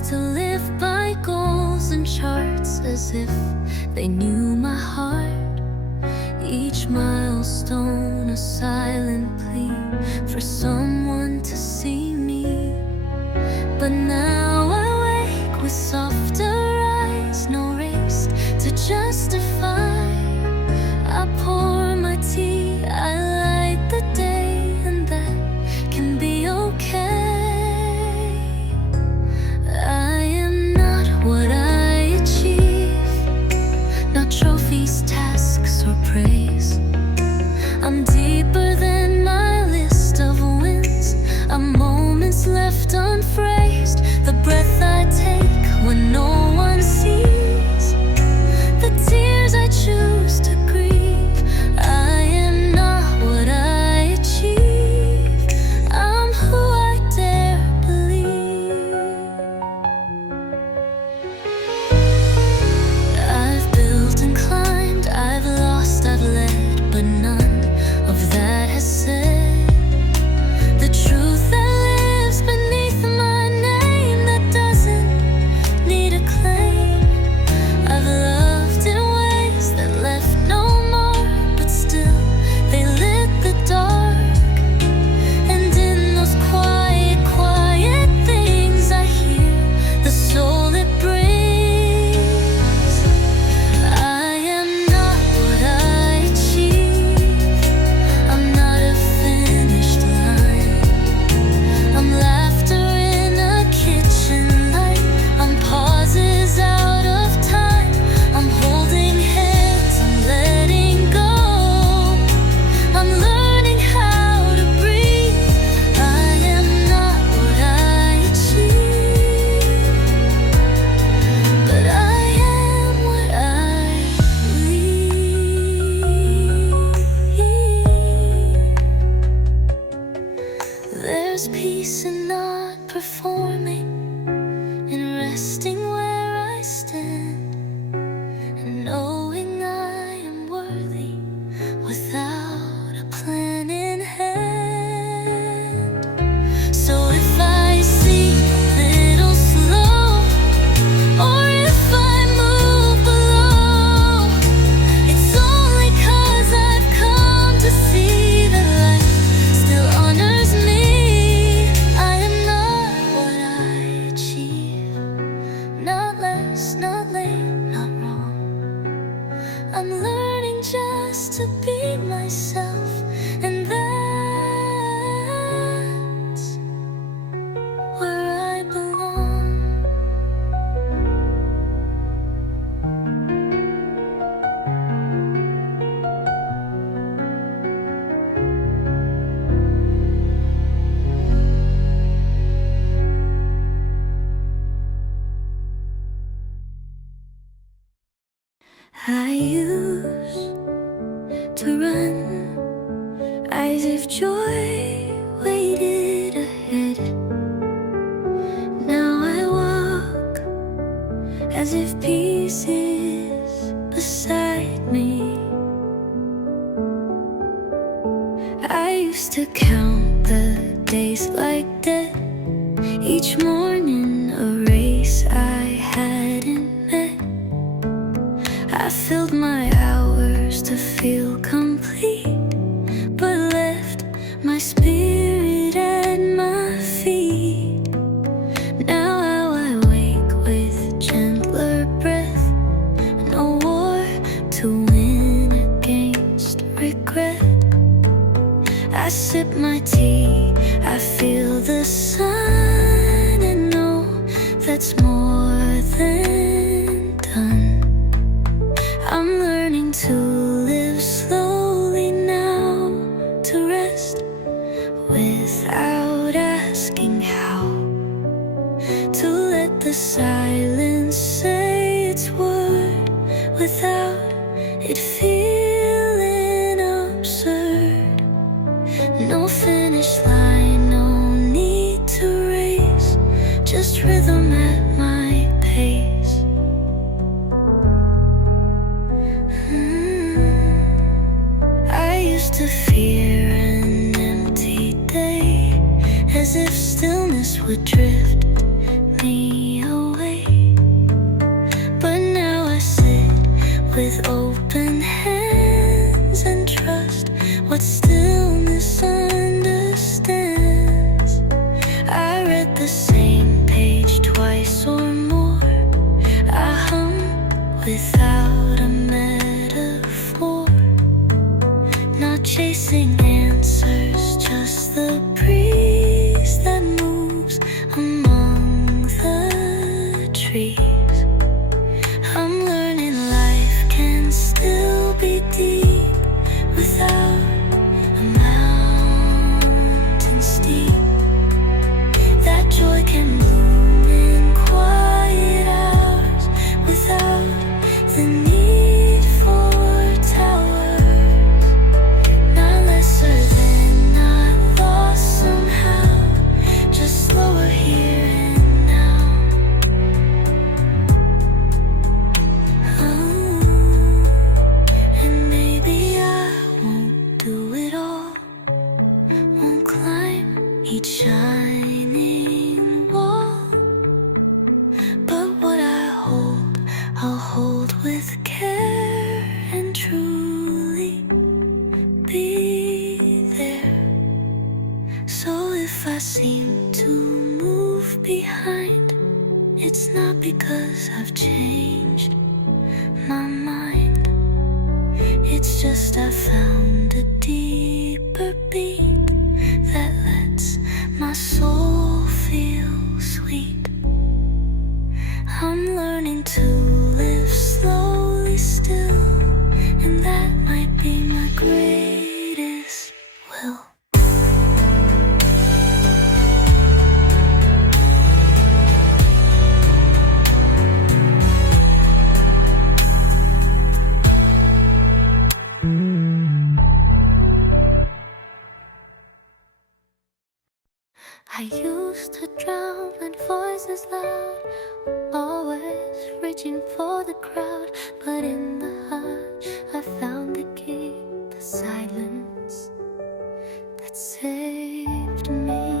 used to live by goals and charts as if they knew my heart. Each milestone a silent plea for someone to see me. But now I wake with softer eyes, no race to justify. I pour my tea, I light the day, and that can be okay. I am not what I achieve, not trophies, tasks, or praise. I'm deeper than my list of wins. I'm moments left unphrased, the breath I take when no one sees, the tears I choose to grieve. I am not what I achieve, I'm who I dare believe. I've built and climbed, I've lost, I've led, but none of that has said the truth that lives beneath my name, that doesn't need a claim. I've loved in ways that left no mark, but still they lit the dark. And in those quiet, quiet things I hear the soul it brings. I am not what I achieve, I'm not a finished line. I'm laughter in a kitchen light, I'm pauses out of time. I'm holding hands, I'm letting go, I'm learning how to breathe. I am not what I achieve, but I am what I believe. There's peace in not performing, in resting where I stand, and knowing I am worthy without a plan in hand. So if I sleep a little slow, or if I move below, it's only 'cause I've come to see that life still honors me. I am not what I achieve, not less, not late, not wrong. I'm learning just to be myself, and that's where I belong. I used to run as if joy waited ahead. Now I walk as if peace is beside me. I used to count the days like dead, each morning a race I hadn't met. I filled my hours to feel complete, but left my spirit at my feet. Now I wake with gentler breath, no war to win against regret. I sip my tea, I feel the sun, and know that's more than done. I'm learning to live slowly now, to rest without asking how, to let the silence say its word without it feeling absurd. No finish line, no need to race, just rhythm at my pace. I used to fear an empty day, as if stillness would drift me away. trees. I'm learning life can still be deep without a mountain steep. That joy can bloom in quiet hours without the need for towers. Not lesser than, not lost somehow, just slower here and now. And maybe I won't do it all, won't climb each shining wall, but what I hold, I'll hold with care and truly be there. So if I seem to move behind, it's not because I've changed my mind. It's just I found a deeper beat that lets my soul feel sweet. I'm learning to live slowly still, and that might be my greatest will. I used to drown when voices loud, always reaching for the crowd, but in the hush I found the key, the silence that saved me.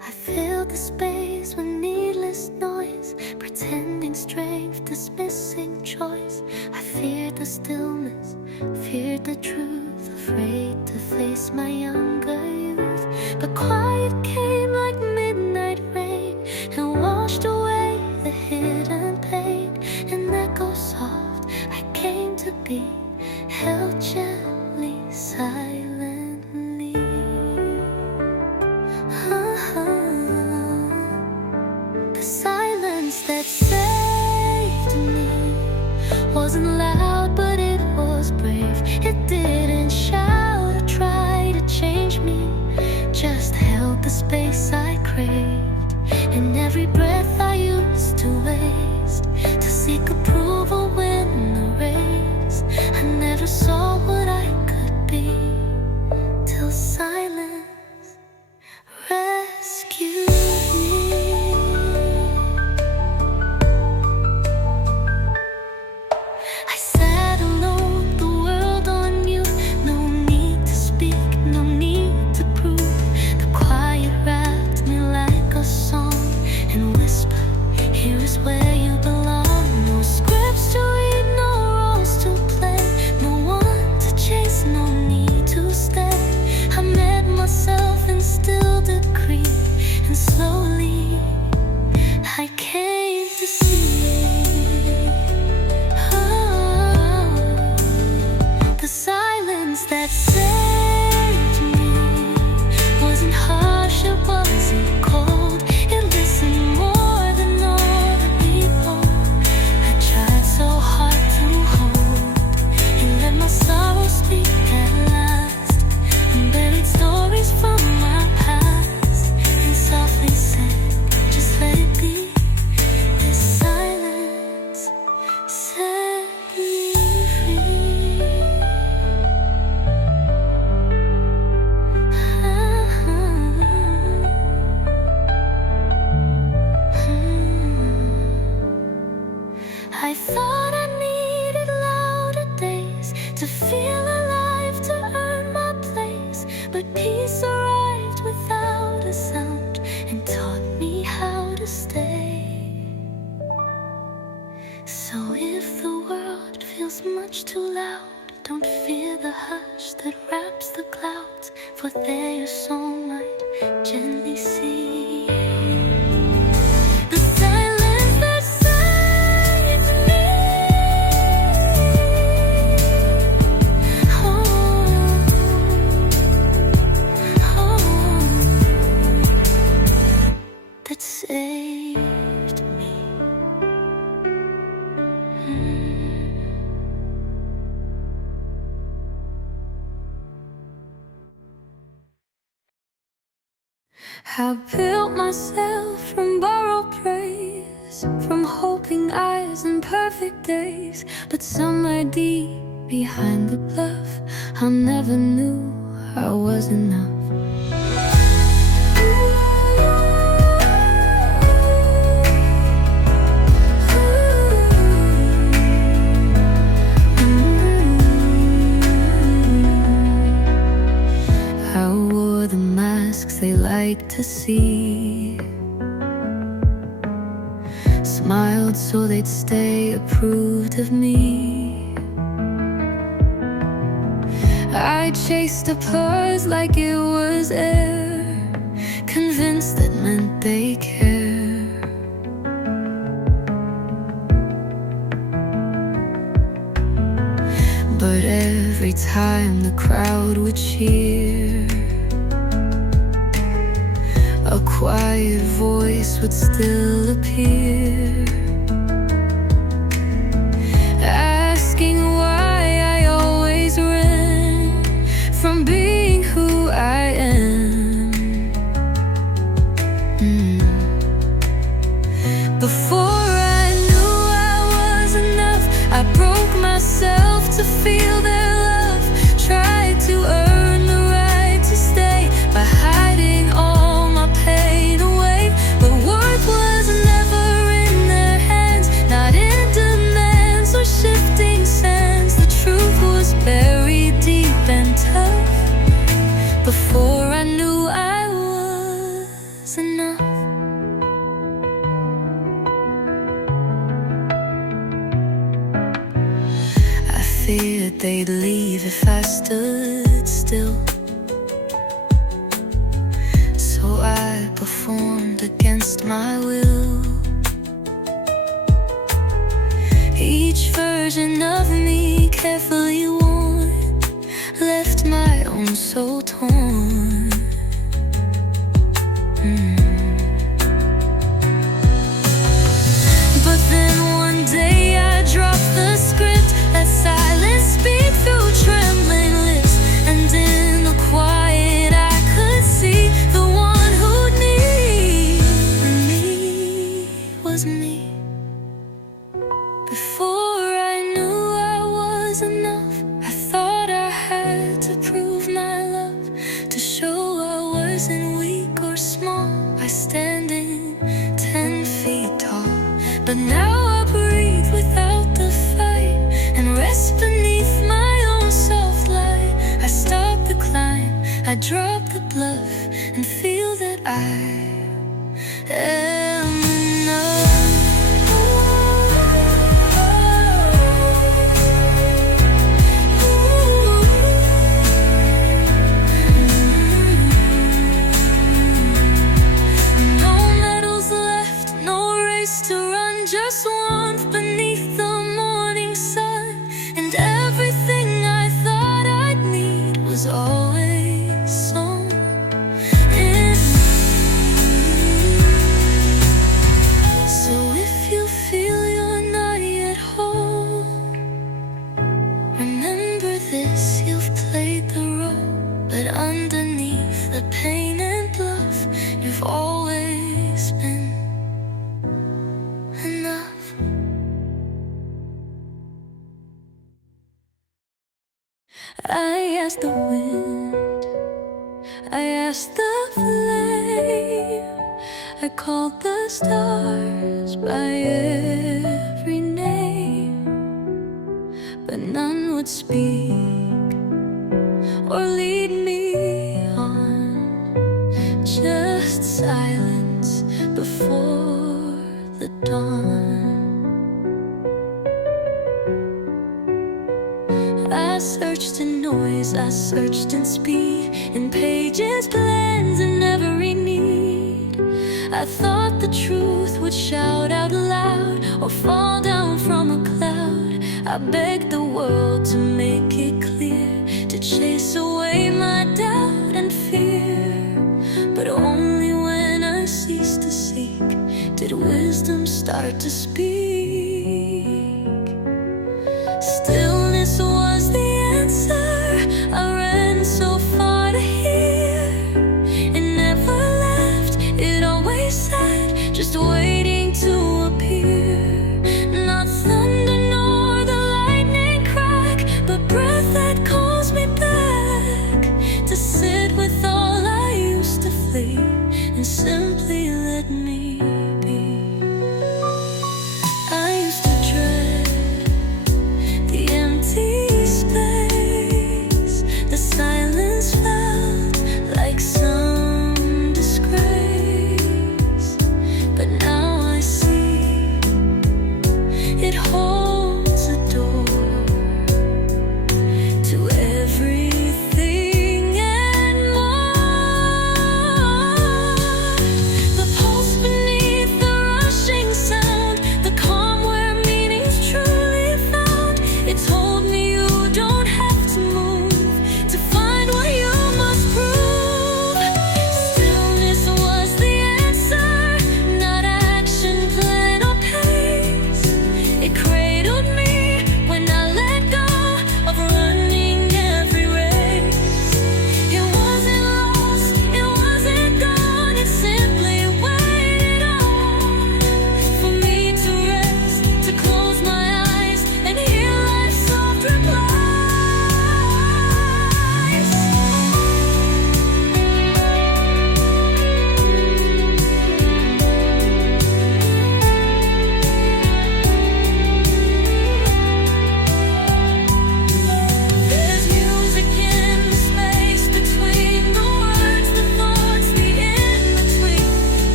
I filled the space with needless noise, pretending strength, dismissing choice. I feared the stillness, feared the truth, afraid to face my younger youth. But quiet came like midnight rain and washed away the hidden pain. An echo soft, I came to be held gently, silently. The silence that saved me wasn't loud, but it was brave. It didn't shout or try to change me, just held the space I craved. And every breath I used to waste to seek approval when erased, I never saw what I could be till silence rescued me. I sat alone, the world on mute, no need to speak, no need to prove. The quiet wrapped me like a song and whispered, here is where you belong. No scripts to read, no roles to play, no one to chase, no need to stay. I met myself in still decree, and slowly I came to see the silence that saved me wasn't harsh, it wasn't cold. It listened more than all the people I tried so hard to hold. It let my sorrow speak at last, and buried stories from my past, and softly said, just let it be. This silence set me free. I thought I needed louder days to feel alive, to earn my place, but peace arrived without a sound and taught me how to stay. So if the world feels much too loud, don't fear the hush that wraps the clouds, for there your soul might gently see. The silence that saved me I built myself from borrowed praise, from hoping eyes and perfect days. But somewhere deep behind the bluff, I never knew I was enough. They like to see, smiled so they'd stay, approved of me. I chased applause like it was air, convinced that meant they care. But every time the crowd would cheer, a quiet voice would still appear, asking why I always ran from being who I am. Before I knew I was enough, I broke myself to feel their love, tried to earn the right to stay by hiding all my pain away. But worth was never in their hands, not in demands or shifting sands. The truth was buried deep and tough before I knew I was enough. I feared they'd leave if I stood still, so I performed against my will. Each version of me carefully worn, left my own soul torn. But then one day I dropped the script, let silence speak through trembling lips. And in the quiet I could see the one who'd need me was me. Before I knew I was enough, I thought I had to prove my love, to show I wasn't weak or small by standing 10 feet tall. But now I breathe without the fight and rest beneath my own soft light. I stop the climb, I drop the bluff, and feel that I am enough. No medals left, no race to run, just warmth beneath the morning sun. And everything I thought I'd need was always sown in me. So if you feel you're not yet whole, remember this: you've played the role, but underneath the pain and bluff, you've always been enough. I asked the wind, I asked the flame, I called the stars by every name, but none would speak or lead me on, just silence before the dawn. I searched in noise, I searched in speed, in pages, plans, and every need. I thought the truth would shout out loud or fall down from a cloud. I begged the world to make it clear, to chase away my doubt and fear. But only when I ceased to seek did wisdom start to speak. Stillness was the answer I ran so far to hear. It never left,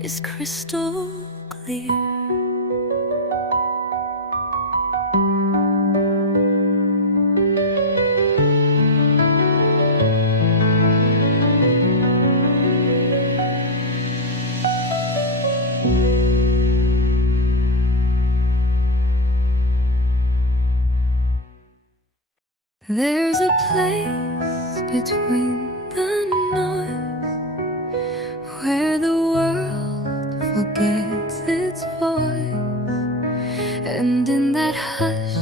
is crystal clear. There's a place between the noise where the world forgets its voice, and in that hush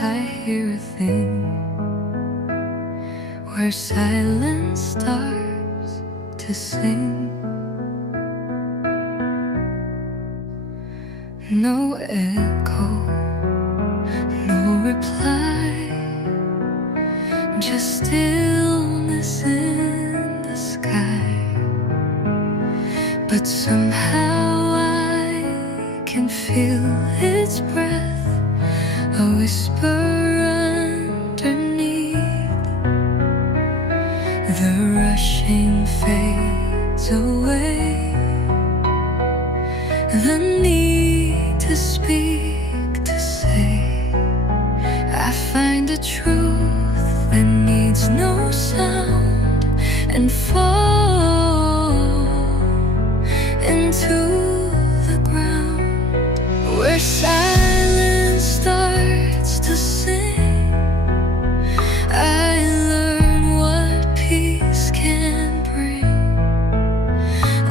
I hear a thing where silence starts to sing. No echo, no reply, just stillness in the sky. But somehow I can feel its breath, a whisper underneath. The rushing fades away, the need to speak, to say. I find a truth that needs no sound and fall into the ground, where silence starts to sing. I learn what peace can bring,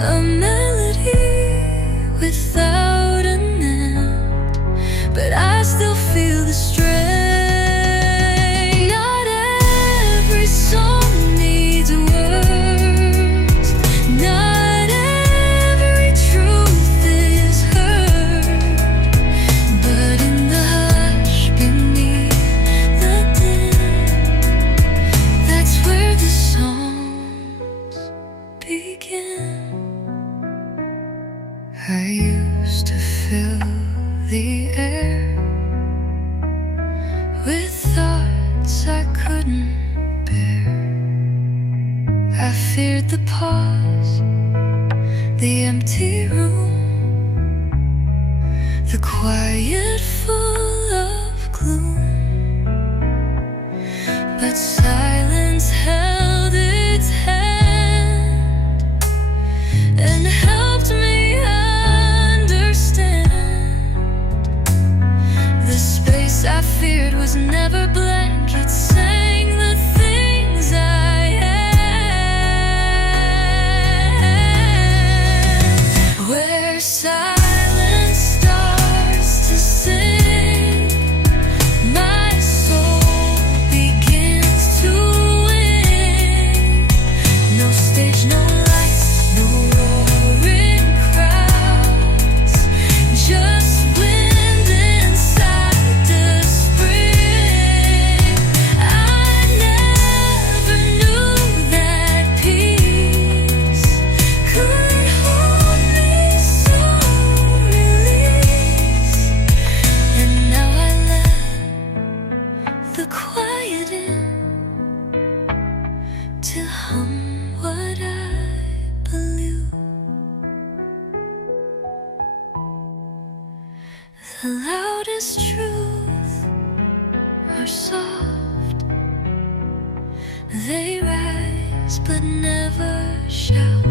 a melody without an end, but I still feel the strain. I used to fill the air with thoughts I couldn't bear. I feared the pause, the empty room, the quiet full of gloom. But silence held its hand and helped me I feared was never blank. It sang the things I am. Where silence starts to sing, my soul begins to wing. No stage, no lights, no roaring crowds, just wind inside. The quiet in to hum what I believe. The loudest truths are soft, they rise but never shout.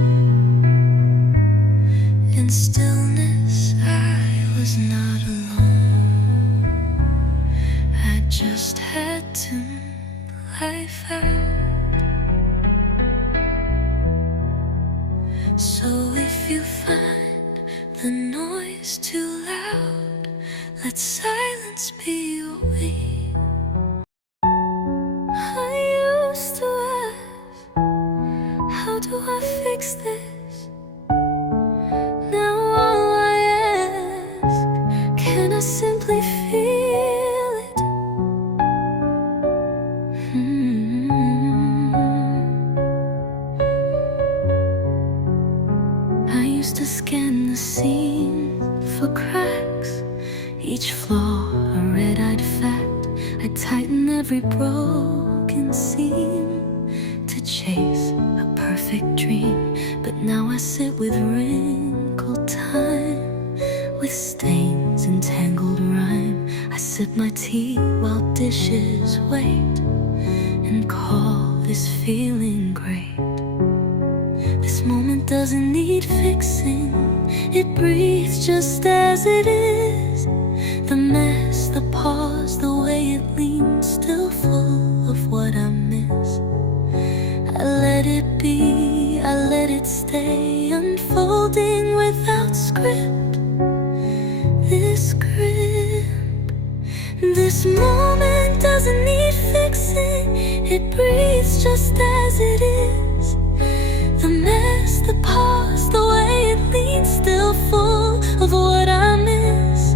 In stillness I was not alone, I just had to life out. So if you find the noise too loud, let silence be your way. I used to ask, how do I fix this? Now all I ask, can I simply feel it? I used to scan the scene for cracks, each flaw a red-eyed fact. I tighten every broken seam to chase a perfect dream, but Now I sit with wrinkled time, with stains and tangled rhyme. I sip my tea while dishes wait, and call this feeling great. This moment doesn't need fixing, it breathes just as it is. The mess, the pause, the way it leans, still full of what I miss. I let it be, I let it stay, unfolding without script. This grip, this moment doesn't need fixing, it breathes just as it is. The mess, the pause, the way it leans, still full of what I miss.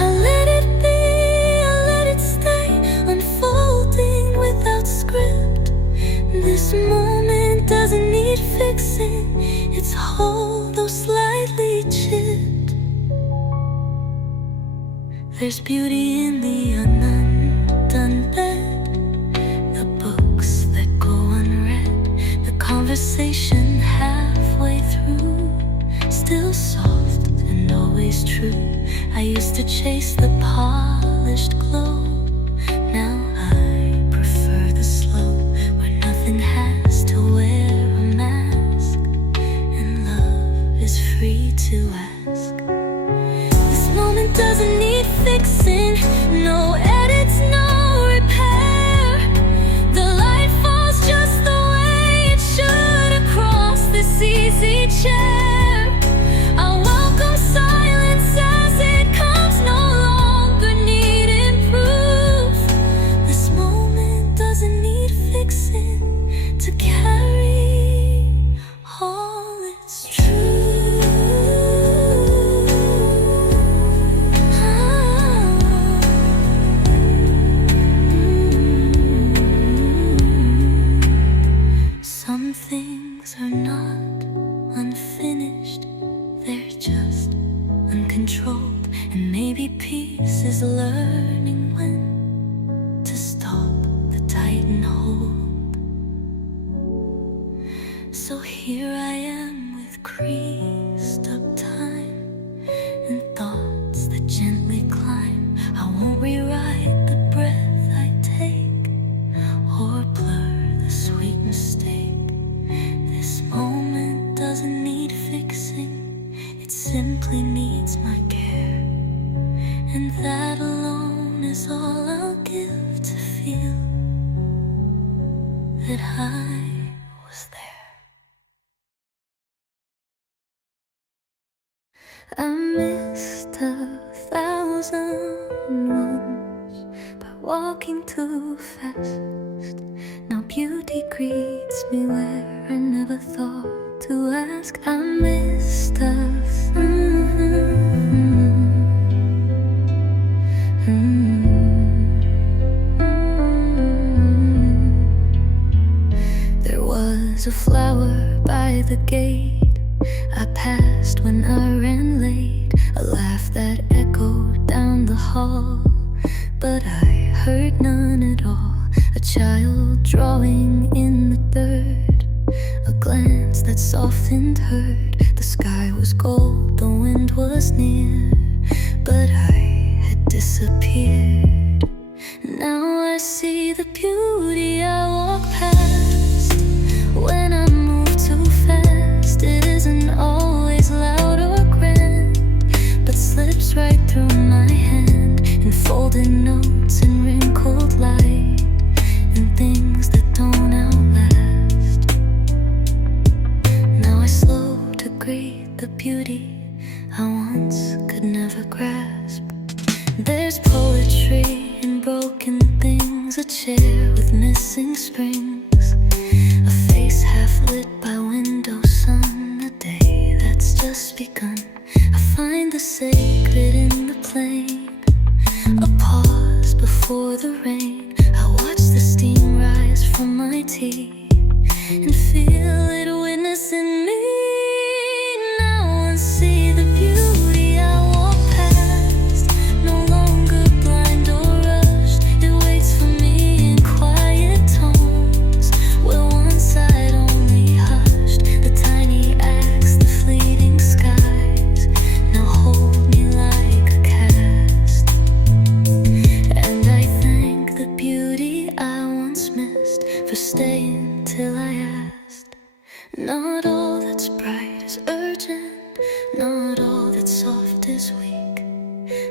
I let it be, I let it stay, unfolding without script. This moment doesn't need fixing, it's whole though slightly chipped. There's beauty in the undone bed, the books that go unread, the conversation halfway through, still soft and always true. I used to chase the polished glow, now I prefer the slow, where nothing has to wear a mask, and love is free to ask. This moment doesn't need fixing, no edits, no repair. The light falls just the way it should across this easy chair. I welcome silence as it comes, no longer needing proof. This moment doesn't need fixing to carry all its truth. Some things are not unfinished, they're just uncontrolled, and maybe peace is learning when to stop the tighten hold. So here I am with creased up time and thoughts that gently climb. I won't rewrite the breath I take or blur the sweet mistake. This moment doesn't need fixing, it simply needs my care, and that alone is all I'll give to feel that I was there. I missed 1,000 by walking too fast. Now beauty greets me where I never thought to ask. I missed us. There was a flower by the gate I passed when I ran late, a laugh that echoed down the hall, but I heard none at all. A child drawing in the dirt, a glance that softened hurt. The sky was gold, the wind was near, but I had disappeared. Now I see the beauty I walk past. When I move too fast, it isn't always loud or grand, but slips right through my hand in folded notes and wrinkled light, and things that don't outlast. Now I slow to greet the beauty I once could never grasp. There's poetry in broken things, a chair with missing springs, a face half lit by window sun, a day that's just begun. I find the sacred in the plain, a pause before the rain. I watch the steam rise from my tea and feel it witness in me. Now I see the beauty I walk past, no longer blind or rushed. It waits for me in quiet tones, where once I'd only hushed the tiny is weak.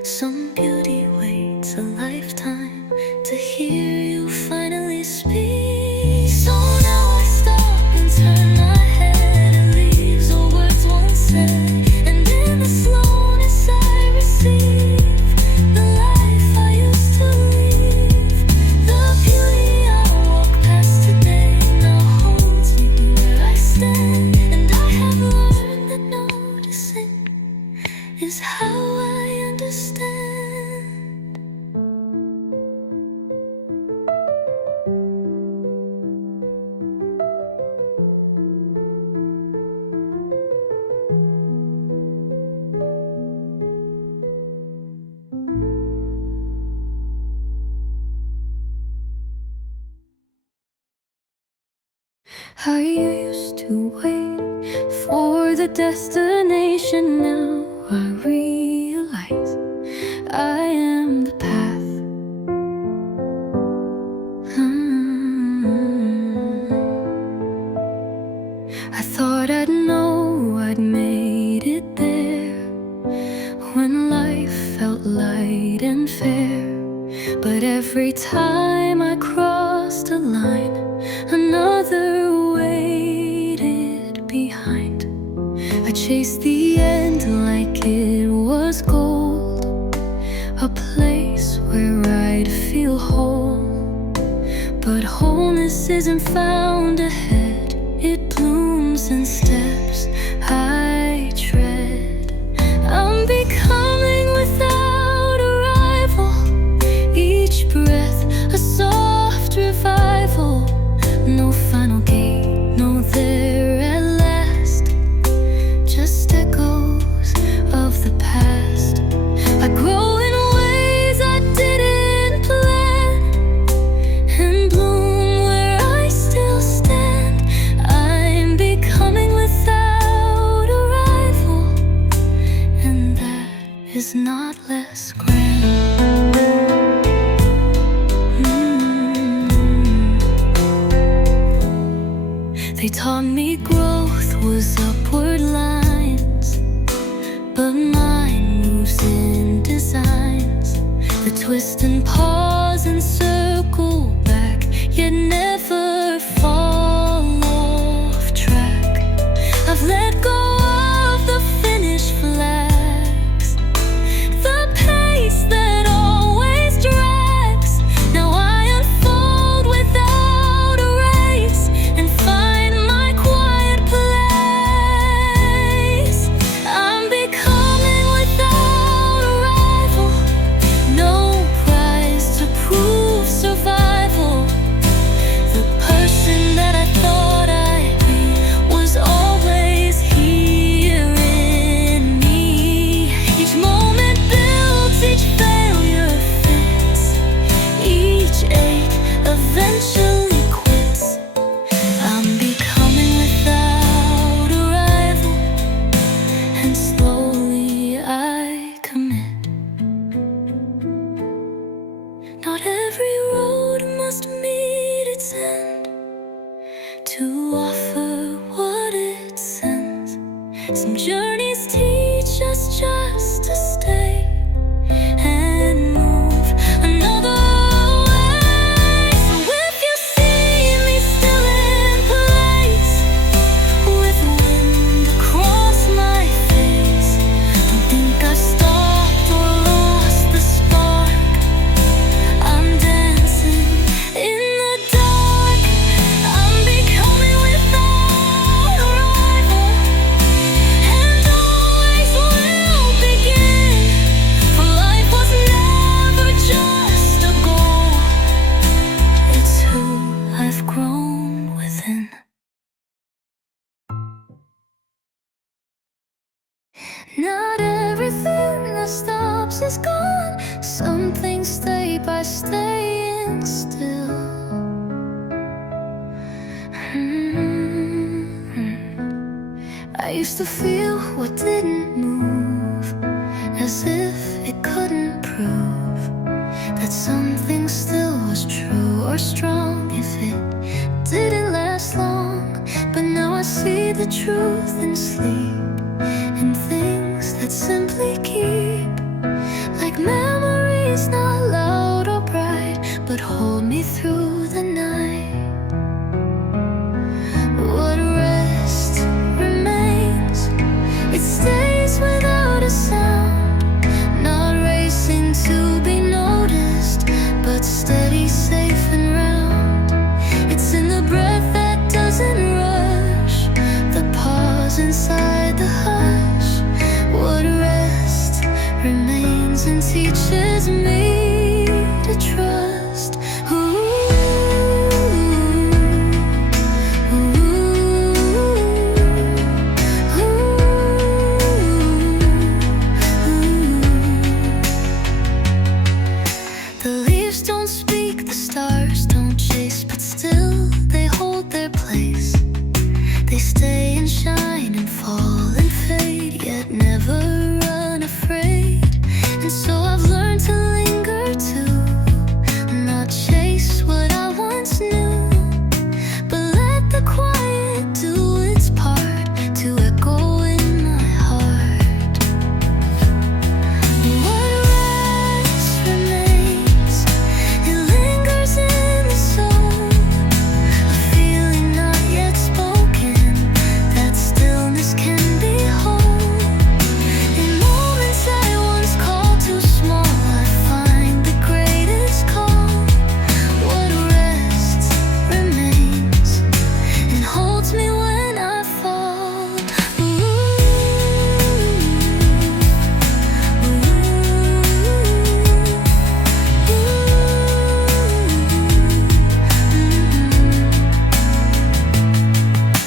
Some beauty waits a lifetime to hear you finally speak. So now I stop and turn my head and leave the words once said. And in the slowness I receive the life I used to live. The beauty I walk past today now holds me where I stand. And I have learned that noticing is how I understand. I used to wait for the destination. Now I realize I am the path. I thought I'd know I'd made it there when life felt light and fair. But every time I crossed a line, another waited behind. I chased the end like it was gold, a place where I'd feel whole. But wholeness isn't found ahead, it blooms in steps I tread. I'm becoming without a rival, each breath a soft revival. No final gate, no there at last, just echoes of the past. I grow in ways I didn't plan and bloom where I still stand. I'm becoming without a rival, and that is not less grand. They taught me growth was upward lines, but mine moves in designs that twist and pause and circle back, yet never fall off track. I've let go of the finished flags, the pace that always drags. Now I unfold without a race and find my quiet place. I'm becoming without a rival, no prize to prove survival. The person that I thought I'd be was always here in me. Each moment builds, each failure fits, each ache eventually quits. I'm becoming without a rival, and slowly I commit. Not every road must meet its end to offer what it sends. Some journeys teach us just to stay and move another way. So if you see me still in place, with wind across my face, don't think I've stopped or lost the spark. I'm dancing in the dark. I'm becoming without a rival, and always will begin. For life was never just a goal, it's who I've grown within. Not everything that stops is gone. Some things stay by staying still. I used to feel what didn't move, as if it couldn't prove that something still was true or strong if it didn't last long. But now I see the truth in sleep, in things that that simply keep, like memories not loud or bright, but hold me through the night. What rest remains, it stays without a sound, not racing to be noticed, but steady, safe and round. It's in the breath that doesn't rush, the pause inside the hush. What rest remains and teaches me to trust. The leaves don't speak, the stars don't chase, but still they hold their place. They stay and shine and fall and fade, yet never run afraid. And so I've learned to linger too, not chase what I once knew, but let the quiet do its part to echo in my heart. What rest remains, it lingers in the soul, a feeling not yet spoken, that stillness can be whole. In moments I once called too small, I find the greatest calm. What rest remains and holds me when I fall.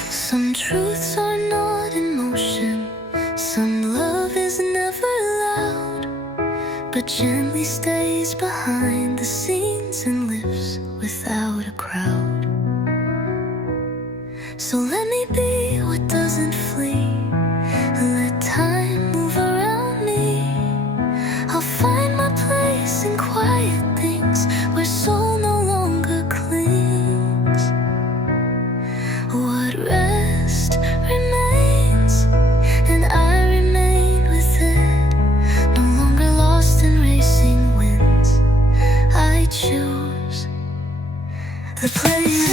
Some truths are not in motion, some love is never loud, but gently stays behind the scenes and lives without a crowd. So let me be what doesn't flee, let time move around me. I'll find my place in quiet things where soul no longer clings. What rest remains, and I remain with it, no longer lost in racing winds. I choose the place.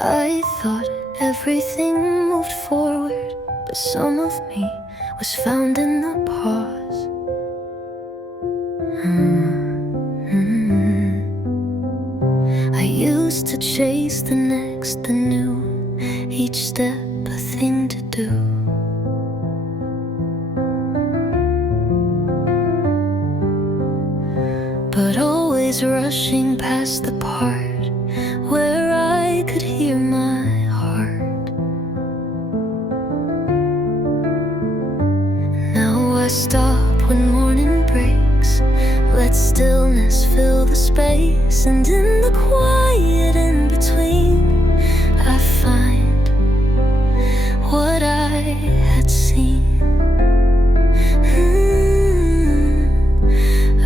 I thought everything moved forward, but some of me was found in the pause. I used to chase the next, the new, each step a thing to do. But always rushing past the part where I could hear my heart. Now I stop when morning breaks, let stillness fill the space, and in the quiet in between I find what I had seen.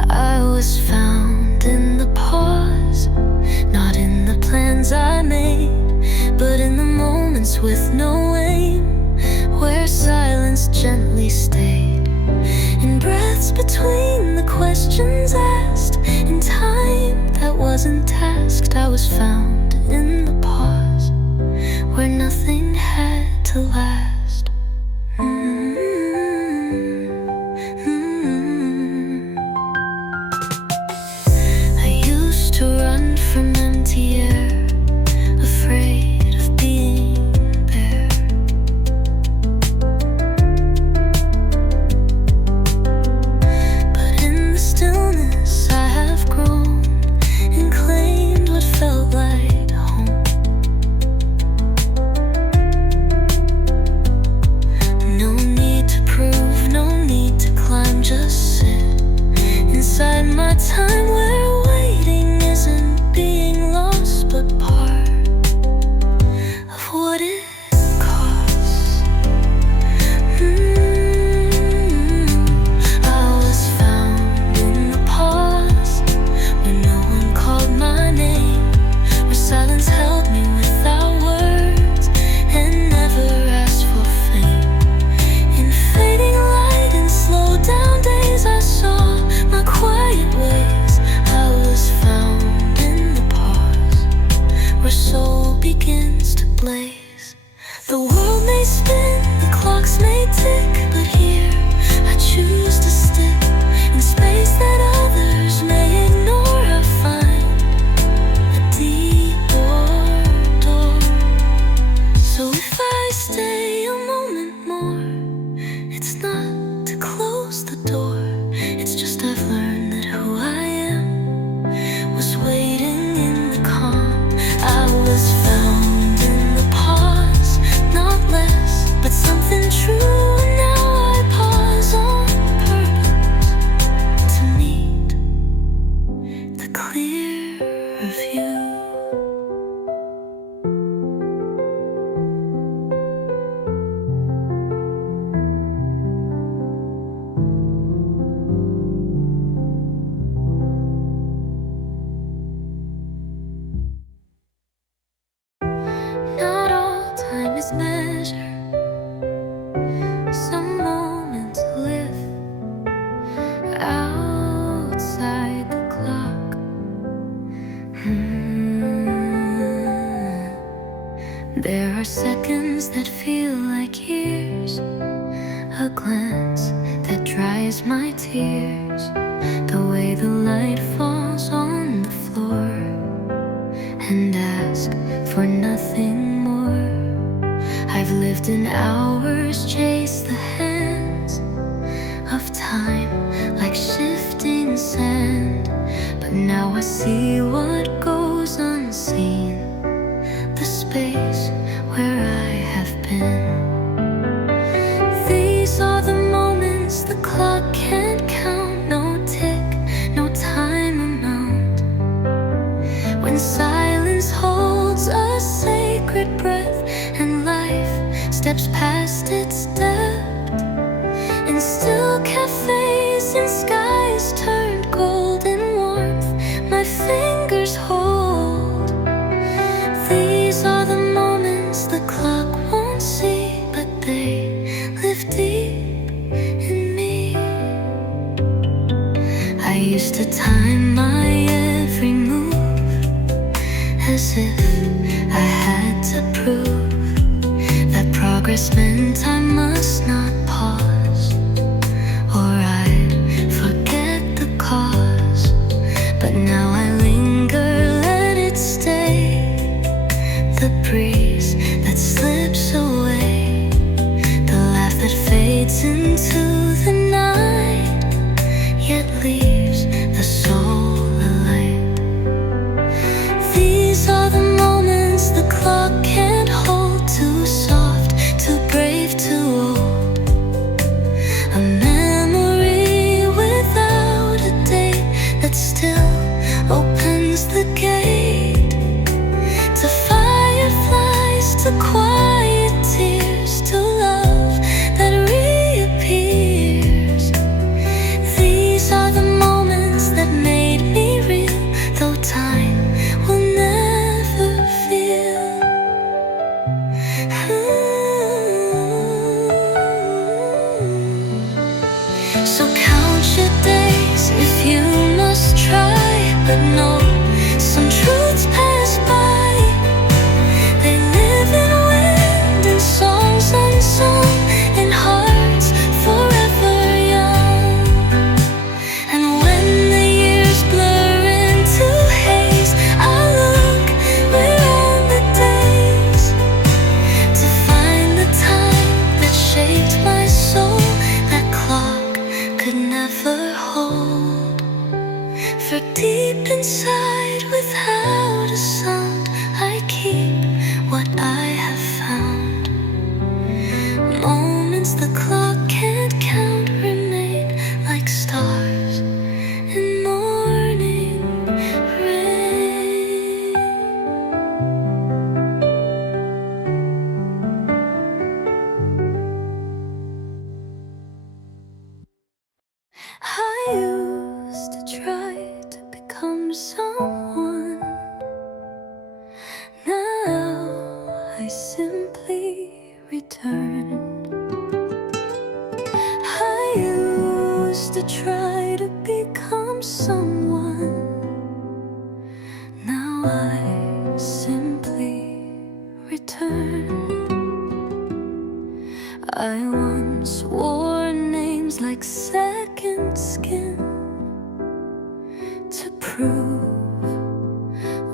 I was found in the pause, not in the plans I made, but in the moments with no aim, where silence gently stayed, in breaths between the questions asked, in time that wasn't tasked. I was found in the pause, where nothing had to last. I used to run from empty air, afraid of being bare. But in the stillness I have grown and claimed what felt like home. ablaze. The world may spin, the clocks may tick, but here I choose to stick in space that others may ignore. I find a deeper door. So if I stay a moment more, it's not to close the door. It's just I've learned that who I am was waiting in the calm. I was found in the pause, not less, but something true. And now I pause on purpose to meet the clearer view. Not all time is measured. Some moments live outside the clock. There are seconds that feel like years, a glance that dries my tears, the way the light falls on the floor, and ask for nothing more. I've lived in hours, chased the hands of time like shifting sand, but now I see what goes unseen, the space where I have been. These are the moments the clock can't count, no tick, no time amount, when silence holds a sacred breath and life steps past its depth. In still cafes, in skies turned golden warmth, my fingers hold. These are the moments the clock won't see, but they live deep in me. I used to time my every move as if I had to prove that progress meant I must not pause, or I'd forget the cause. But now I linger, let it stay, the breeze that slips away, the laugh that fades into the night, yet leaves the soul alight. These are the moments the clock can't hold, too soft, too brave, too old. A memory without a date that still opens the gate to fireflies, to quiet tears, to love that reappears. These are the moments that made me real, though time will never feel. So count your days if you must try, but know some truths pass by. They live in wind and songs unsung, in hearts forever young. And when the years blur into haze, I look beyond the days to find the time that shaped my soul, that clock could never hold. For deep inside, without a sound, I keep what I have found. Moments the clock can't count remain like stars in morning rain. I used to try to become someone. Now I simply return. I used to try to become someone. Now I simply return. turn. I once wore names like second skin to prove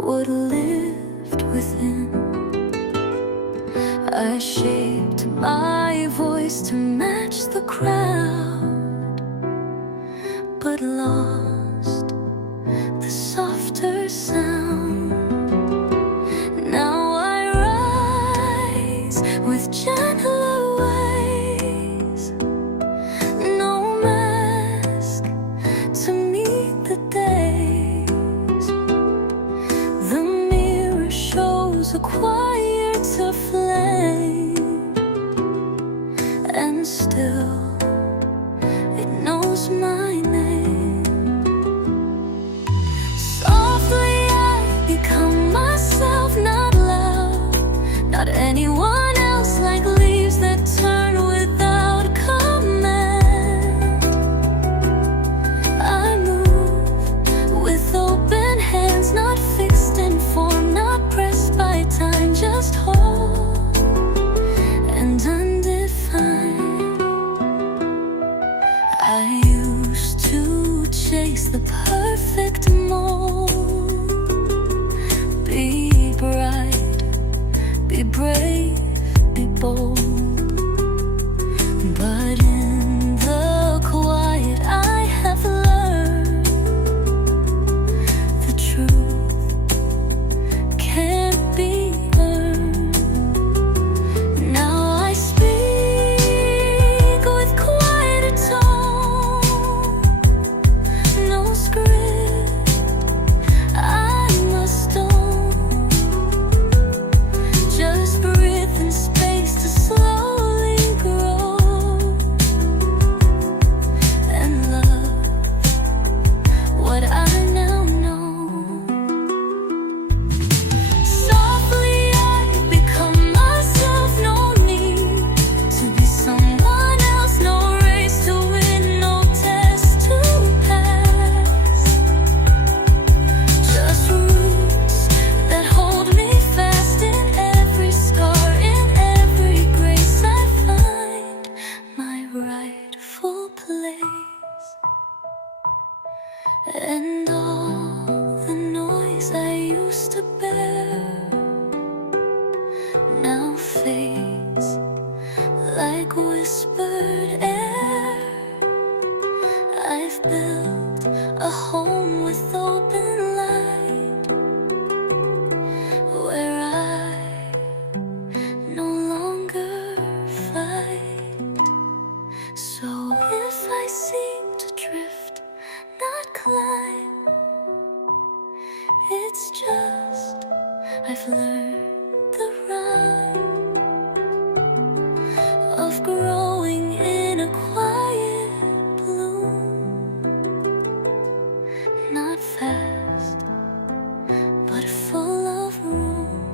what lived within. I shaped my voice to match the crowd, but lost the softer sound. Now I rise with gentler ways, no mask to meet the days. The mirror shows a quieter flame, and still it knows my name. Softly I become myself, not loud, not anyone else, like leaves that turn without command. I move with open hands, not fixed in form, not pressed by time, just whole and undefined. I used to chase the perfect mold, be bright, be brave, be bold. But in the quiet I have learned the truth can't be earned. Now I speak with quieter tone, no script I must own, just breathe in space to slowly grow and love what I now know. Softly I become myself, no need to be someone else, no race to win, no test to pass, just roots that hold me fast. In every scar, in every grace, I find my rightful place. And all the noise I used to bear now fades like whispered air. I've built a home with open light, where I no longer fight. So if I seem to drift, not climb, it's just I've learned the rhyme of growing in a quiet bloom, not fast, but full of room.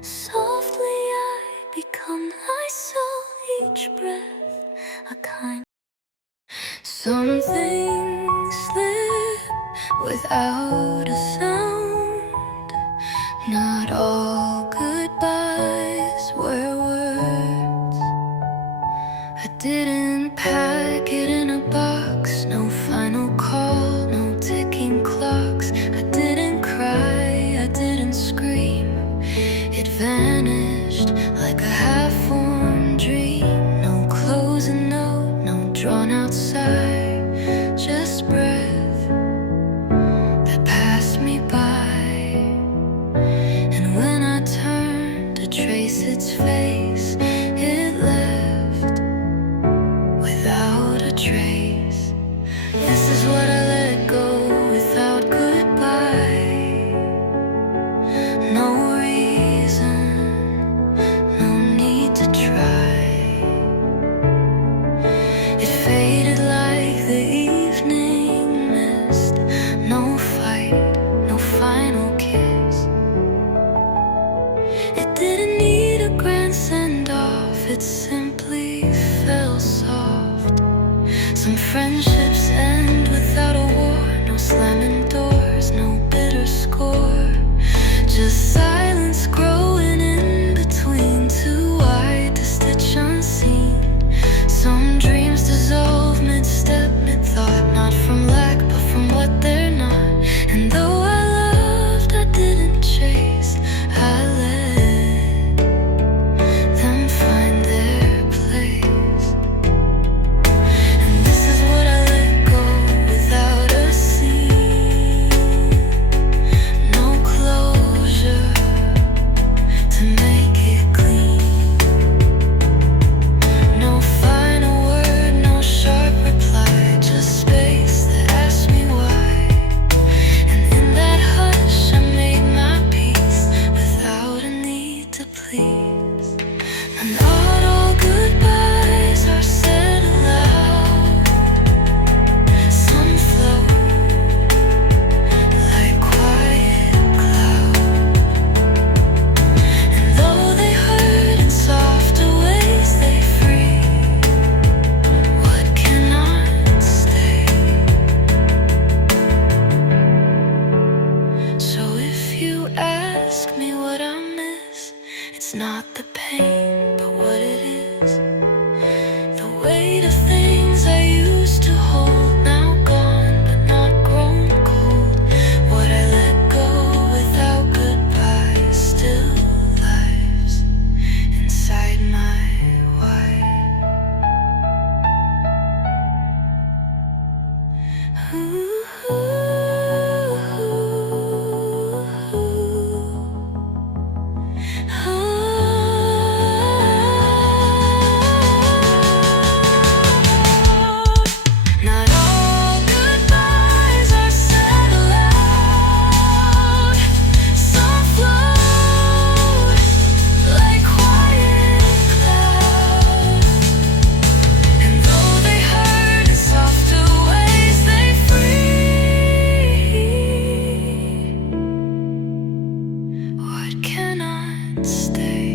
Softly I become myself, each breath a kind. Some things slip without a sound. Not all goodbyes were words. I didn't pack it in a box, no final call, no ticking clocks. I didn't cry, I didn't scream. It vanished like a half-formed dream. No closing note, no drawn out sigh, just breath that passed me by. And when I turned to trace its face, it left without a trace. This is what I let go without goodbye. No reason, no need to try. It faded like the evening mist. No fight, no final kiss. It didn't need a grand send-off, it simply fell soft. Some friendships end without a war, no slamming doors, no bitter score, just silence please. And not all goodbyes are said aloud. Some float like quiet clouds, and though they hurt in softer ways, they free what cannot stay. So if you ask me what I miss, it's not the pain, but what it is. The weight of things I used to hold, now gone but not grown cold. What I let go without goodbye still lives inside my why. Not all goodbyes are said aloud. Some float like quiet clouds, and though they hurt in softer ways, they free what cannot stay.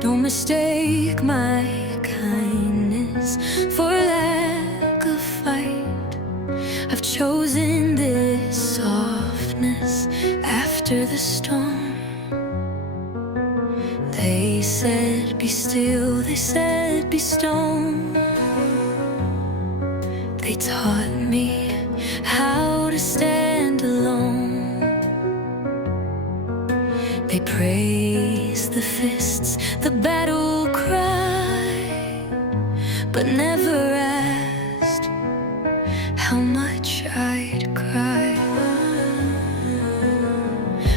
Don't mistake my kindness for lack of fight. I've chosen this softness after the storm. They said be still, they said be stone. They taught me how to stand alone. They praised the fists, the battle cry, but never asked how much I'd cry.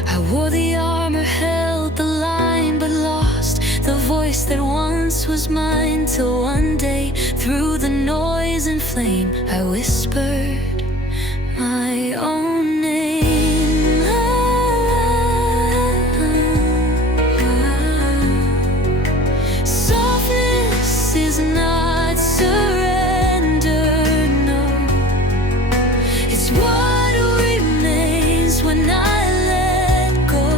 I wore the armor, held the line, but lost the voice that once was mine. Till one day, through the noise and flame, I whispered my own name. Softness is not surrender, no. It's what remains when I let go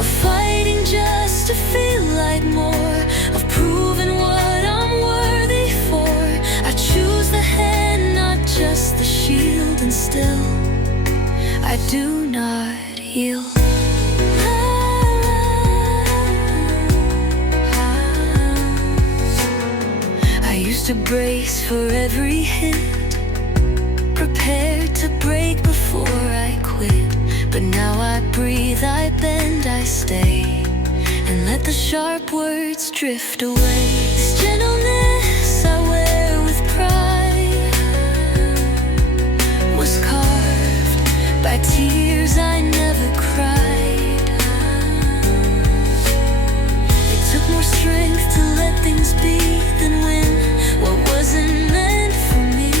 of fighting just to feel like more, of proving what I'm worthy for. I choose the hand, not just the shield, and still I do not yield. I used to brace for every hit, prepared to break before I quit. But now I breathe, I bend, I stay, and let the sharp words drift away. This gentleness I wear with pride was carved by tears I never cried. It took more strength to let things be than win what wasn't meant for me.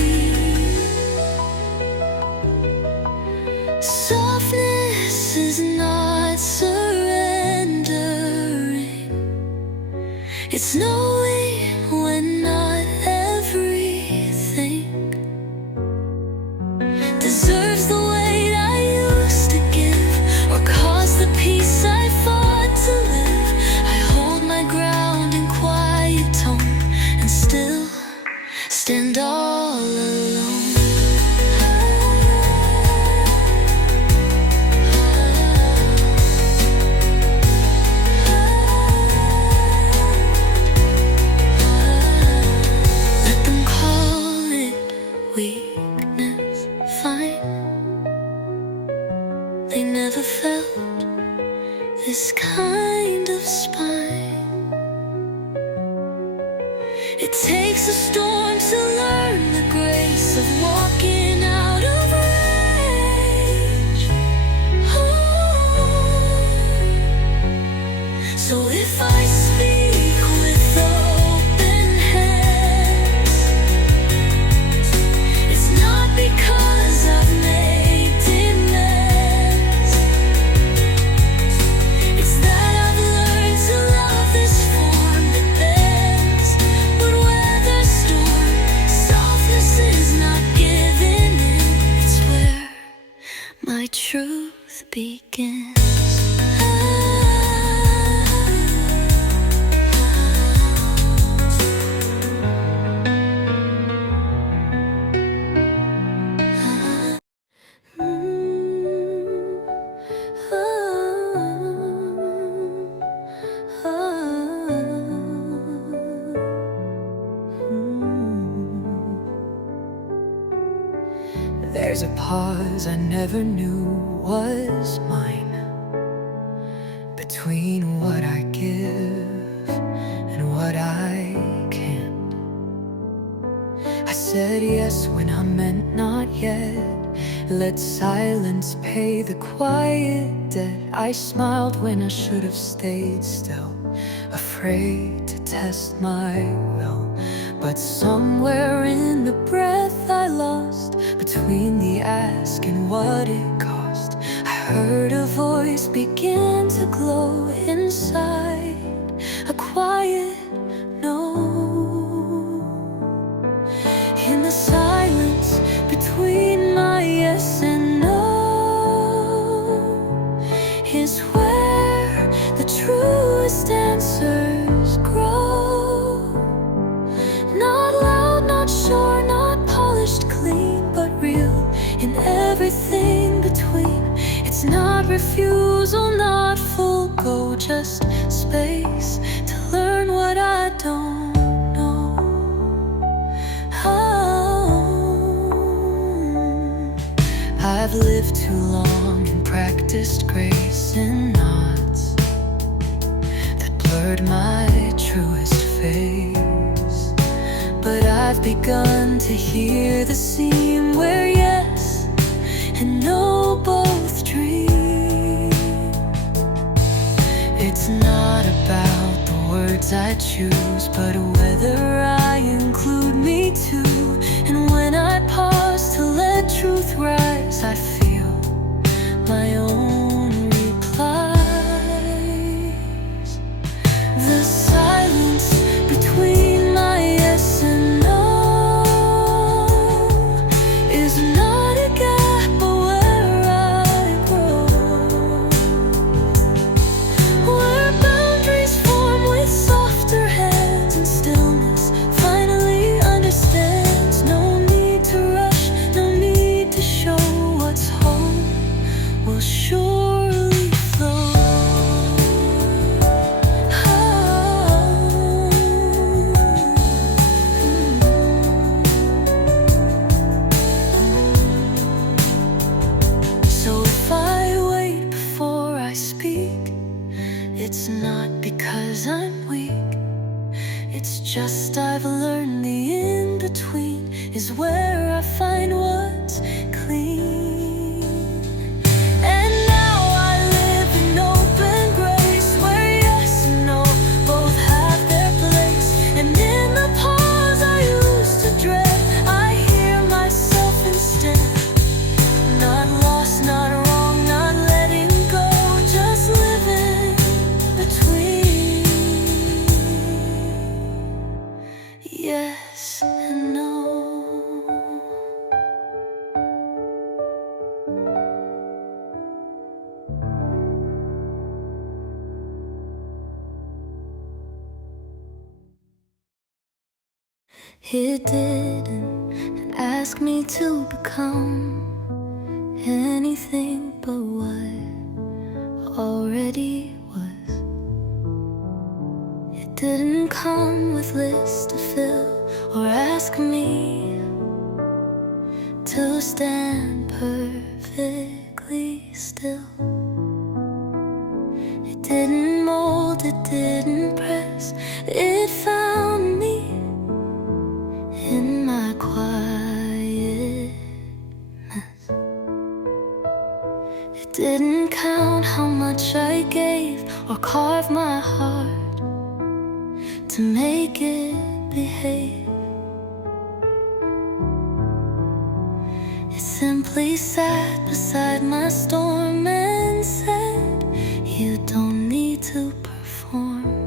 Softness is not surrendering. It's knowing when not everything deserves the weight I used to give, or cause the peace I fought to live. I hold my ground in quiet tone, and still stand all alone. Let them call it weakness, fine. They never felt this kind of spine. It takes a storm to learn the grace of walking out of rage. Oh. So if I speak There's a pause I never knew was mine, between what I give and what I can't. I said yes when I meant not yet. Let silence pay the quiet debt. I smiled when I should have stayed still, afraid to test my will. But somewhere in the breath I lost, between the ask and what it cost, I heard a voice begin to glow inside, a quiet no. In the silence between my yes and no is where the truest answers grow. Not loud, not sure, not polished clean, but real in everything between. It's not refusal, not full go, just space to learn what I don't know. I've lived too long and practiced grace in knots that blurred my truest face. But I've begun to hear the seam where yes and no both dream. It's not about the words I choose, but whether I include me too. And when I pause to let truth rise, I feel my own replies. The silence between my yes and no is not a gap, but where I grow, where boundaries form with softer hands and stillness finally understands. No need to rush, no need to show what's home will surely flow. So if I wait before I speak, it's not because I'm weak. It's just I've learned the in-between is where I find what's clean. And now I live in open grace, where yes and no both have their place. And in the pause I used to dread, I hear myself instead. Not lost, not wrong, not letting go, just living between yes and no. It didn't ask me to become anything but what already was. It didn't come with lists to fill or ask me to stand perfectly still. It didn't mold, it didn't press, it found me in my quietness. It didn't count how much I gave or carve my heart to make it behave. It simply sat beside my storm and said, you don't need to perform.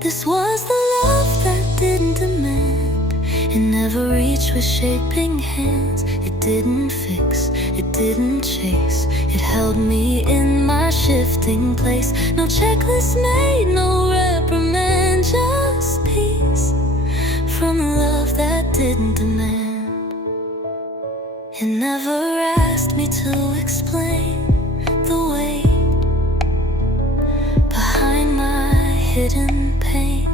This was the love that didn't demand. It never reached with shaping hands. It didn't fix, it didn't chase. It held me in my shifting place. No checklist made, no reprimand, just peace from the love that didn't demand. It never asked me to explain the weight behind my hidden pain.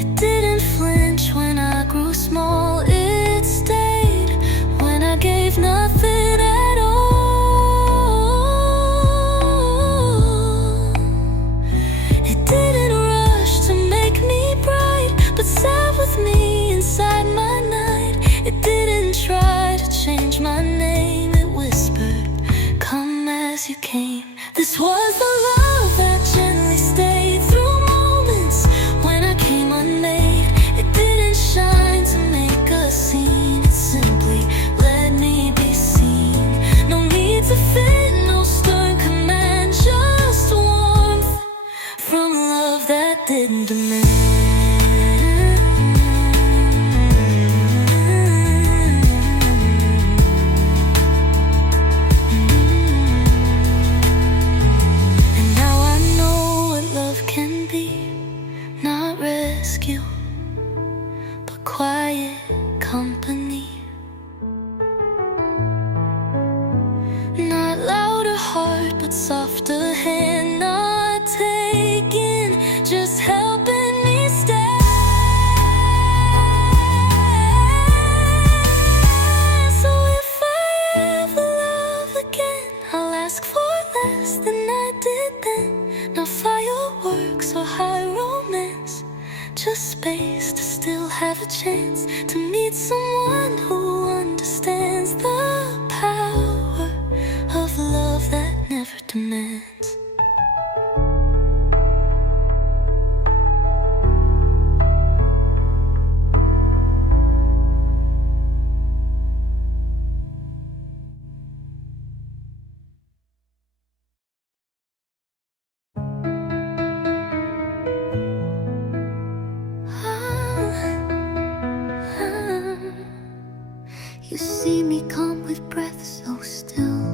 It didn't flinch when I grew small. came. This was the love that gently stayed through moments when I came unmade. It didn't shine to make a scene, it simply let me be seen. No need to fit, no stern command, just warmth from love that didn't demand. Quiet company, not louder heart, but softer hand, not taking, just helping me stay. So if I ever love again, I'll ask for less than I did then. No fireworks or high romance, just space to still have a chance to meet someone who understands the power of love that never demands. You see me calm with breath so still,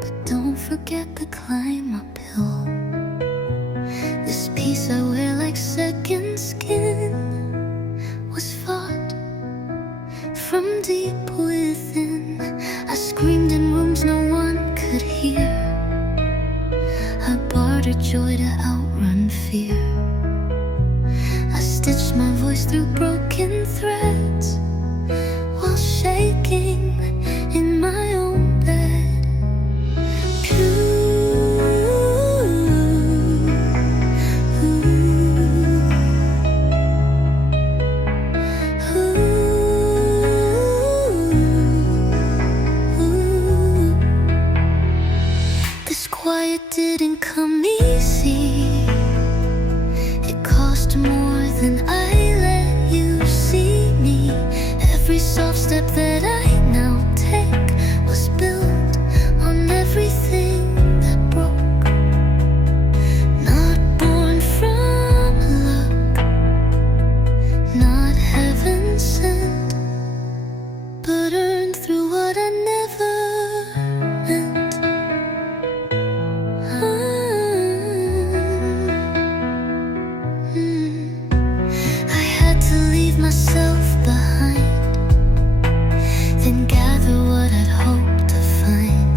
but don't forget the climb uphill. This peace I wear like second skin was fought from deep within. I screamed in rooms no one could hear. I bartered joy to outrun fear. I stitched my voice through broken threads while shaking in my own bed. This quiet didn't come easy. It cost more than I let you see me. Every soft step that I now take was built on everything that broke. Not born from luck, not heaven sent, but earned through what I never meant. I had to leave myself behind, then gather what I'd hoped to find.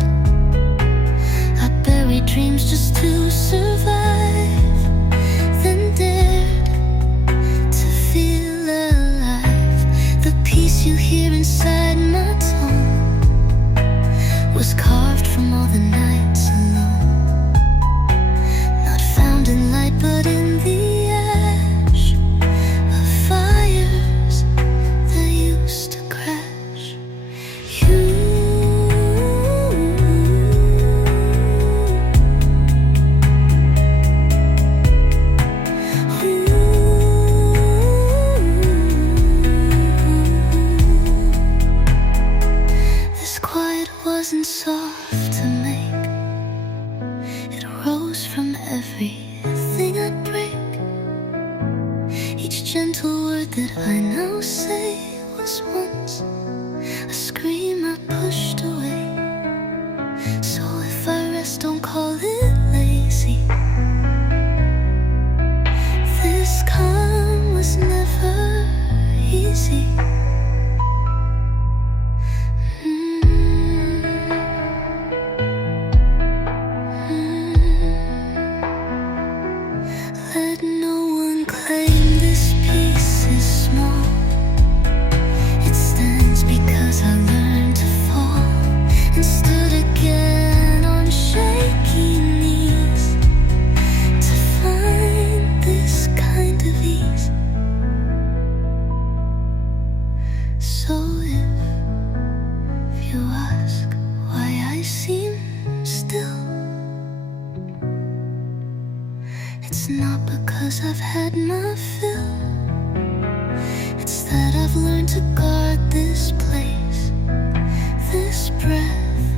I buried dreams just to survive, then dared to feel alive. The peace you hear inside my tone was carved from all the nights alone, not found in light but in the ash of fires that used to crash. This quiet wasn't soft to make. It rose from everything I'd break. Each gentle word that I now say was once a scream I pushed away. So if I rest, don't call it lazy. This calm was never easy. Let no one claim this peace is small. It's not because I've had my fill, it's that I've learned to guard this place, this breath,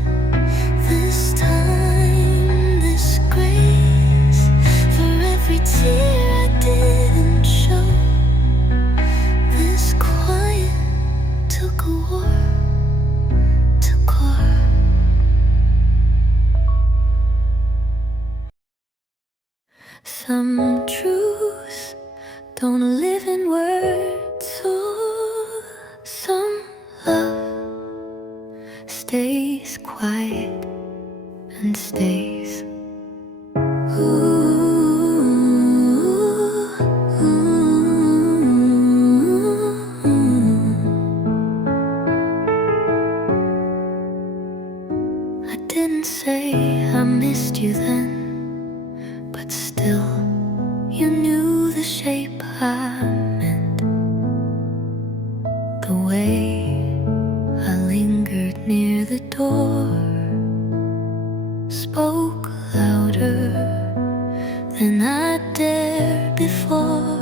this time, this grace. For every tear I didn't show, this quiet took a war to core. Some truths don't live in words, or some love stays quiet and stays. I didn't say I missed you then, but still, you knew the shape I meant. The way I lingered near the door spoke louder than I dared before.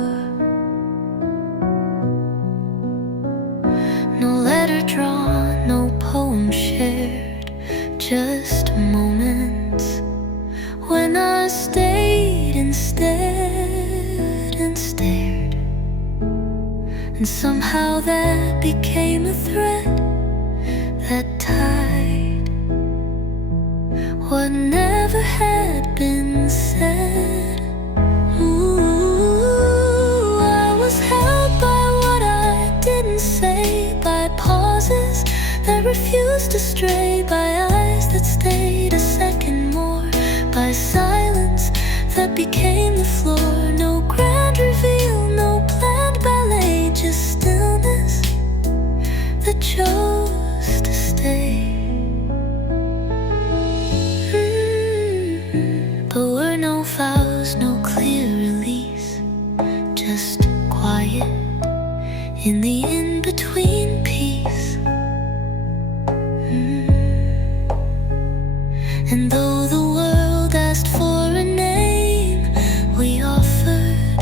No letter drawn, no poem shared, just moments when I stayed instead and stared. And somehow that became a thread that tied what never had been said. Ooh, I was held by what I didn't say, by pauses that refused to stray, by eyes that stayed a second more, by silence that became the floor. No grand reveal, no planned ballet, just stillness that chose to stay. But were no vows, no clear release, just quiet in the in-between peace. And though the world asked for a name, we offered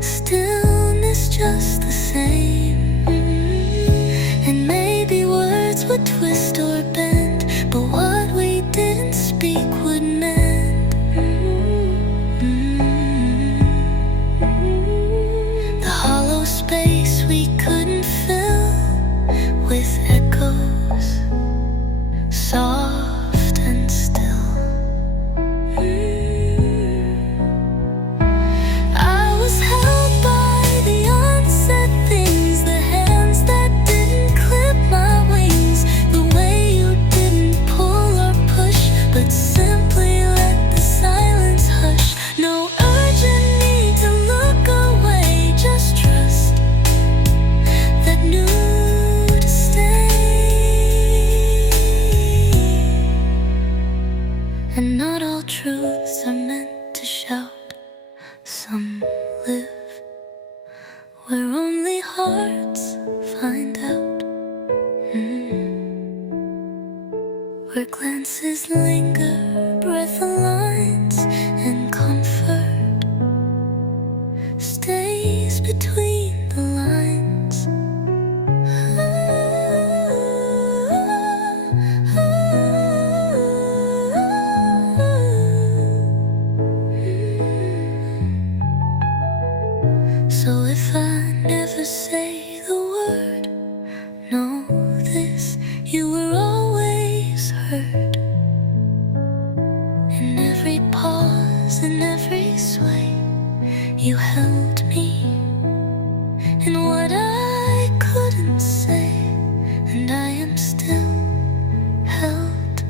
stillness just the same. And maybe words would twist or bend, but what we didn't speak would mend. The hollow space we couldn't fill with echoes, soft and still. I was held by the unsaid things, the hands that didn't clip my wings, the way you didn't pull or push, but simply let the silence hush. No urgent need to look away, just trust that knew to stay. And not all truths are meant to shout. Some live where only hearts find out. Where glances linger, breath aligns, and comfort stays between the lines. So if I never say the word, know this, you were always heard. In every pause, in every sway, you held me in what I couldn't say, and I am still held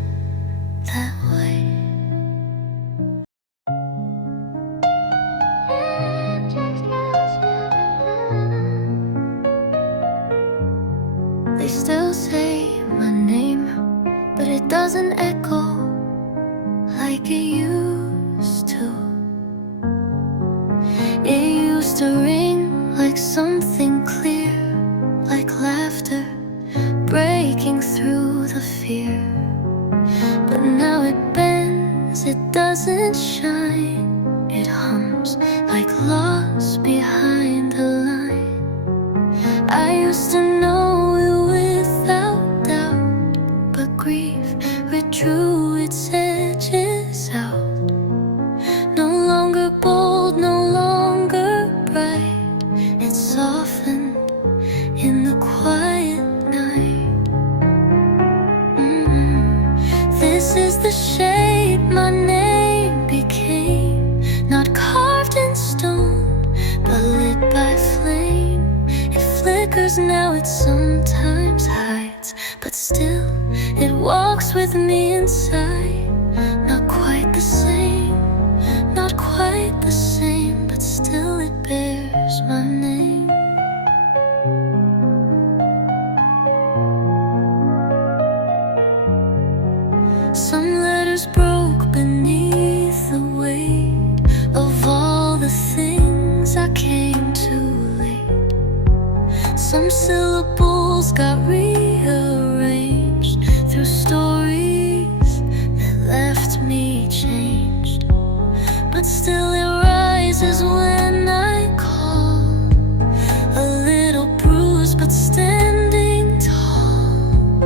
that way. They still say my name, but it doesn't echo like it used to. It used to ring like something clear, like laughter breaking through the fear. But now it bends, it doesn't shine, it hums like lost behind the line. I used to know it without doubt, but grief withdrew its edges out. No longer bold, no longer bright, it softened in the quiet night. This is the shape my name became, not carved in stone, but lit by flame. It flickers now, it sometimes hides, but still it walks with me inside. Not quite the same, not quite the same, but still it bears my name. Some letters broke beneath the weight of all the things I came too late. Some syllables got rearranged through stories that left me changed, but still it rises when I call. A little bruised but standing tall.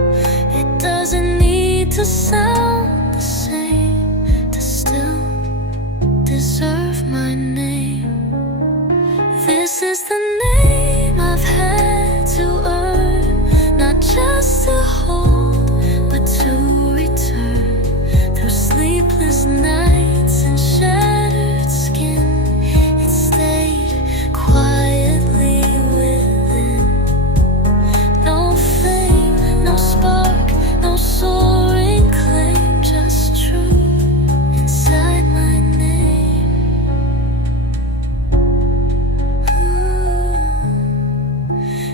It doesn't need to sound the same to still deserve my name. This is the name I've had to earn, not just to hold, but to return. Through sleepless nights and shattered skin, it stayed quietly within. No flame, no spark, no soaring claim, just truth inside my name.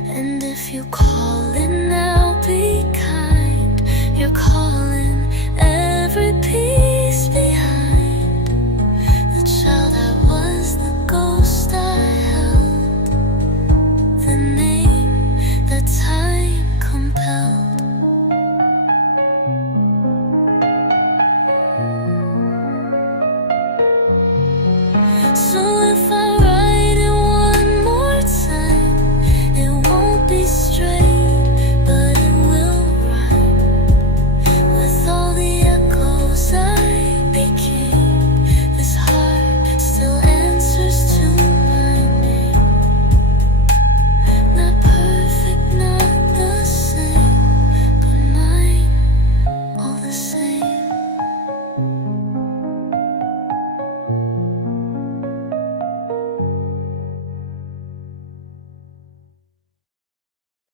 And if you call it now, be kind. You're calling every piece behind. The child I was, the ghost I held, the name that time compelled. So